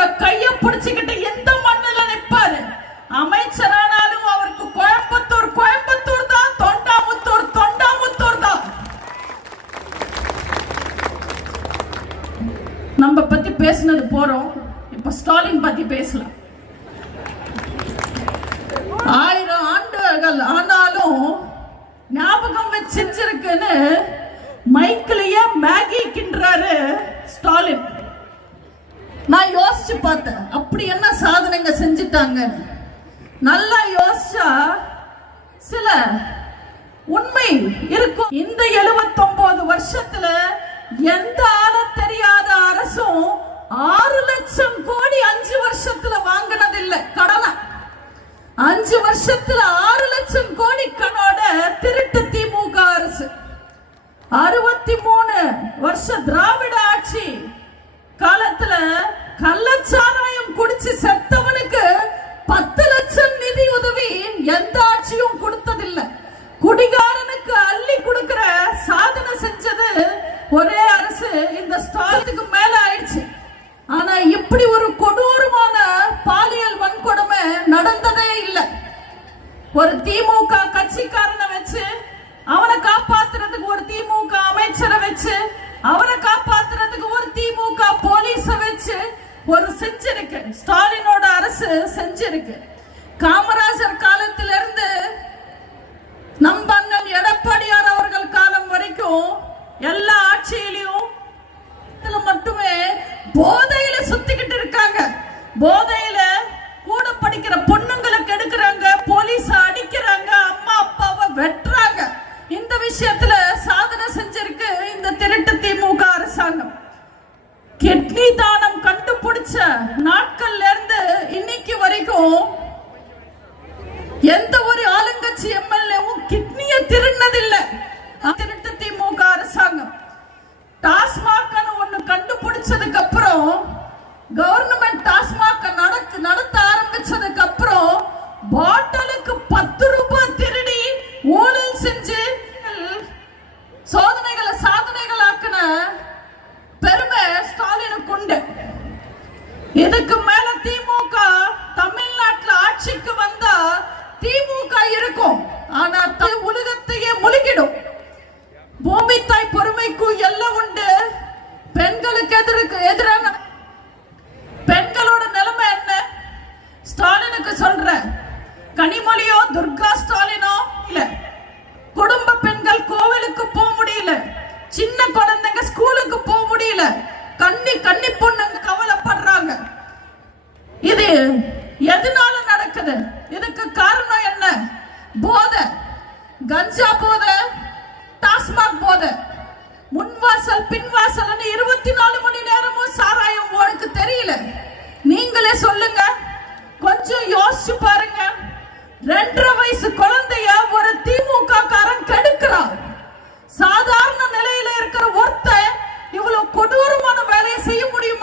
உங்க கைய பிடிச்சுக்கிட்டு எந்த மண்ணில நிப்பாரு. அமைச்சரானாலும் அவருக்கு கோயம்புத்தூர் கோயம்புத்தூர் தான், தொண்டாமுத்தூர் தொண்டாமுத்தூர் தான். நம்ம பத்தி பேசினது போறோம், இப்ப ஸ்டாலின் பத்தி பேசலாம். 1000 ஆண்டுகள் ஆனாலும் ஞாபகம் வச்சு செஞ்சிருக்குன்னு மைக்கிலேயே மேகி கின்றாரு ஸ்டாலின். நான் யோசிச்சு பார்த்தேன், அப்படி என்ன சாதனைங்க செஞ்சுட்டாங்க. நல்லா யோசிச்சா சில உண்மை இருக்கும். இந்த 79 வருஷத்துல எந்த ஆள தெரியாத அரசும் 6 லட்சம் கோடி 5 வருஷத்துல வாங்கினதில்லை கடனை. 5 வருஷத்துல 6 லட்சம் கோடி கணோட திருட்டு திமுக அரசு. 63 வருஷ திராவிட ஆட்சி காலத்துல கள்ளச்சாராயம் குடிச்சு செத்தவனுக்கு 10 லட்சம் நிதி உதவி எந்த ஆட்சியும் கொடுத்ததில்லை. குடிகாரனுக்கு அள்ளி கொடுக்கிற சாதனை செஞ்சது ஒரே அரசு இந்த ஸ்டாலினுக்கு மேல ஆயிடுச்சு. ஆனா இப்படி ஒரு கொடூரமான பாலியல் வன்கொடுமை நடந்ததே இல்லை. ஒரு திமுக கட்சிக்காரனை வச்சு அவனை காப்பாத்துறதுக்கு ஒரு திமுக அமைச்சரை வச்சு அவரை காப்பாத்துறதுக்கு ஒரு திமுக போலீஸ வச்சு ஒரு செஞ்சிருக்கு ஸ்டாலினோட அரசு செஞ்சிருக்கு. காமராஜர் காலத்திலிருந்து நம்ம அண்ணன் எடப்பாடியார் அவர்கள் காலம் வரைக்கும் எல்லா ஆட்சியிலையும் மட்டுமே போதையில சுத்திக்கிட்டு இருக்காங்க. போதையில கூட படிக்கிற பொண்ணுங்களுக்கு எடுக்கிறாங்க, போலீஸ் அடிக்கிறாங்க, அம்மா அப்பாவை வெட்டுறாங்க. இந்த விஷயத்துல சாதனை செஞ்சிருக்கு இந்த திருட்டு திமுக அரசாங்கம். கிட்னி தானம் கண்டுபிடிச்ச நாட்கள்ல இருந்து இன்னைக்கு வரைக்கும் எந்த ஒரு ஆளுங்கட்சி எம்எல்ஏவும் கிட்னிய திருடினதில்லை. திருட்டு திமுக அரசாங்கம். டாஸ்மாக் ஒண்ணு கண்டுபிடிச்சதுக்கு அப்புறம் கவர்மெண்ட் டாஸ்மாக் நடத்த ஆரம்பிச்சதுக்கு அப்புறம் பாட்டிலுக்கு 10 ரூபாய் திருடி ஊழல் செஞ்சு சாதனைகளாக்குன பெருமை ஸ்டாலினுக்கு உண்டு. இதுக்கு மேல திமுக தமிழ்நாட்டுல ஆட்சிக்கு வந்தா திமுக இருக்கும், ஆனா உலகத்தையே முழுகிடும். பூமி தாய் பொறுமைக்கு எல்லாம் உண்டு. பெண்களுக்கு எதிரான பெண்களோட நிலைமை என்ன? ஸ்டாலினுக்கு சொல்ற கனிமொழியோ துர்கா ஸ்டாலினோ இல்ல. குடும்ப பெண்கள் கோவிலுக்கு போக முடியல, சின்ன குழந்தைங்க ஸ்கூலுக்கு போக முடியல, கன்னி பொண்ணுங்க கவலைப்படுறாங்க. இது எதனால நடக்குது? இதுக்கு காரணம் என்ன? போதை, கஞ்சா போதை, டாஸ்மாக் போதை, முன்வாசல் பின்வாசல் 24 மணி நேரமும் சாராயம் உனக்கு தெரியல. நீங்களே சொல்லுங்க, கொஞ்சம் யோசிச்சு பாருங்க. 2.5 வயசு குழந்தைய ஒரு திமுக காரன் கெடுக்கிறான். சாதாரண நிலையில இருக்கிற ஒருத்தன் இவ்வளவு கொடூரமான வேலையை செய்ய முடியும்?